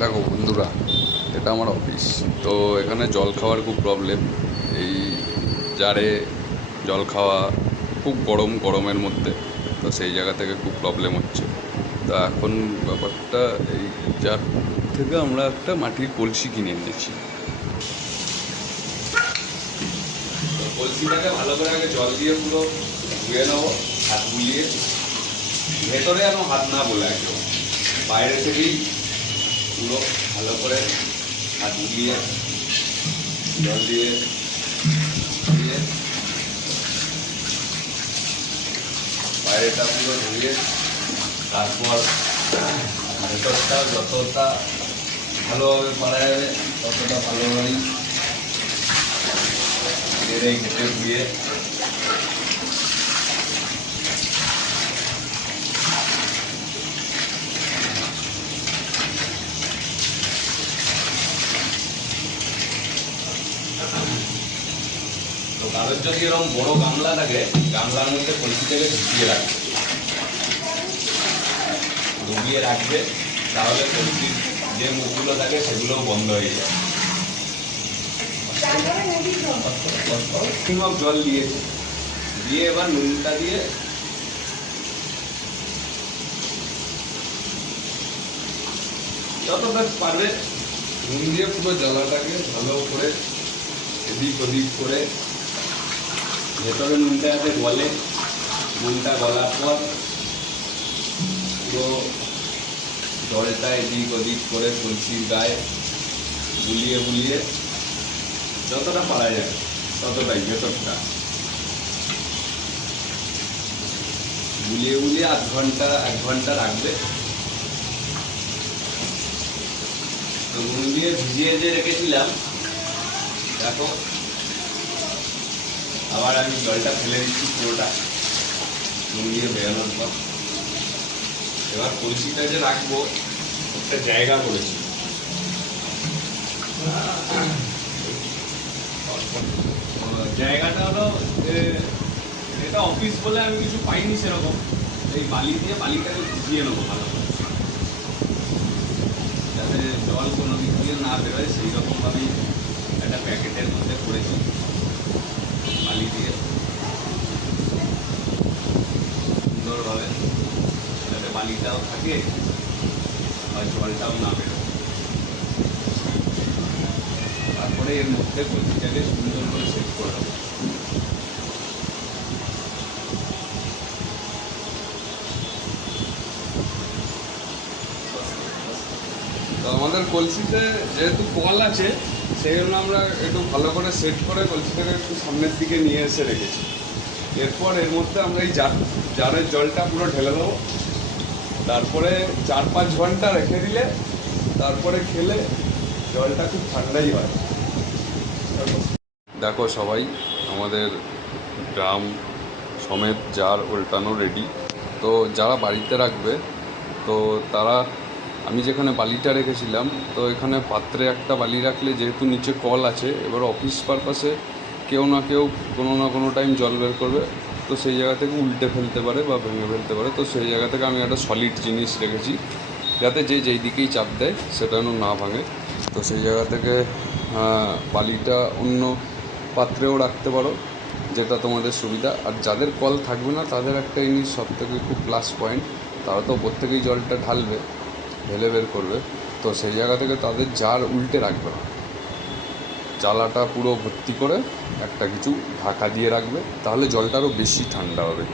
দেখো বন্ধুরা, এটা আমার অফিস। তো এখানে জল খাওয়ার খুব প্রবলেম। এই জারে জল খাওয়া খুব গরমের মধ্যে, তো সেই জায়গা থেকে খুব প্রবলেম হচ্ছে। তো এখন ব্যাপারটা এই জার থেকে আমরা একটা মাটির কলসি কিনে এনেছি। তো কলসিটাকে ভালো করে আগে জল দিয়ে পুরো ধুয়ে নেবো, হাত বুলিয়ে। ভেতরে যেন হাত না বলে, একদম বাইরে থেকেই পুরো ভালো করে হাত বুলিয়ে জল দিয়ে দিয়ে বাইরেটা পুরো ধুয়ে, তারপর ভেতরটা যতটা ভালোভাবে পারা যাবে ততটা ভালোভাবেই ঘেটে ধুয়ে তো তাদের যদি এরকম বড় গামলা থাকে, গামলার মধ্যে কলসিটাকে ডুবিয়ে রাখবে, তাহলে কলসির যে মুখগুলো থাকে সেগুলোও বন্ধ হয়ে যায়। জল দিয়েছে, দিয়ে এবার নুনটা দিয়ে যতটা পারবে নুন দিয়ে পুরো জ্বালাটাকে ভালো করে এদিক ওদিক করে ভেতরে নুনটা যাতে গলে, নুনটা গলার পর পুরো জলটা এদিক ওদিক করে কলসির গায়ে বুলিয়ে বুলিয়ে যতটা পারা যায় ততটাই ভেতরটা বুলিয়ে বুলিয়ে এক ঘন্টা রাখবে। তো নুন দিয়ে ভিজিয়ে যে রেখেছিলাম, দেখো আবার আমি জলটা ফেলে দিচ্ছি পুরোটা নুন দিয়ে বেরোনোর পর। এবার কলসিটা যে রাখবো একটা জায়গা করেছি, জায়গাটা হলো এটা অফিস বলে আমি কিছু পাইনি সেরকম। এই বালি দিয়ে বালিটাকে ভিজিয়ে নেবো ভালো করে, যাতে জল কোনো দিক দিয়ে না বেরোয় সেই রকমভাবেই একটা প্যাকেটের মধ্যে করেছি বালি দিয়ে সুন্দরভাবে, যাতে বালিটাও থাকে আর জলটাও না বেরোয়। তারপরে এর মধ্যে কলসিটাকে সুন্দর করে সেট করে দেবো। তো আমাদের কলসিতে যেহেতু কল আছে, সেই জন্য আমরা একটু ভালো করে সেট করে কলসিটাকে একটু সামনের দিকে নিয়ে এসে রেখেছি। এরপর এর মধ্যে আমরা এই জারের জলটা পুরো ঢেলে দেবো। তারপরে 4-5 ঘন্টা রেখে দিলে তারপরে খেলে জলটা খুব ঠান্ডাই হয়। দেখো সবাই, আমাদের ড্রাম সমেত জার উল্টানো রেডি। তো যারা বাড়িতে রাখবে, তো তারা, আমি যেখানে বালিটা রেখেছিলাম, তো এখানে পাত্রে একটা বালি রাখলে যেহেতু নিচে কল আছে, এবার অফিস পারপাসে কেউ না কেউ কোনো না কোনো টাইম জল বের করবে, তো সেই জায়গা থেকে উল্টে ফেলতে পারে বা ভেঙে ফেলতে পারে। তো সেই জায়গা থেকে আমি একটা সলিড জিনিস রেখেছি, যাতে যেই দিকেই চাপ দেয় সেটা যেন না ভাঙে। তো সেই জায়গা থেকে বালিটা অন্য পাত্রেও রাখতে পারো, যেটা তোমাদের সুবিধা। আর যাদের কল থাকবে না তাদের একটা জিনিস সব থেকে খুব প্লাস পয়েন্ট, তারা তো ওপর থেকেই জলটা ঢালবে, ঢেলে বের করবে। তো সেই জায়গা থেকে তাদের জার উল্টে রাখবে না, জালাটা পুরো ভর্তি করে একটা কিছু ঢাকা দিয়ে রাখবে, তাহলে জলটা আরও বেশি ঠান্ডা হবে।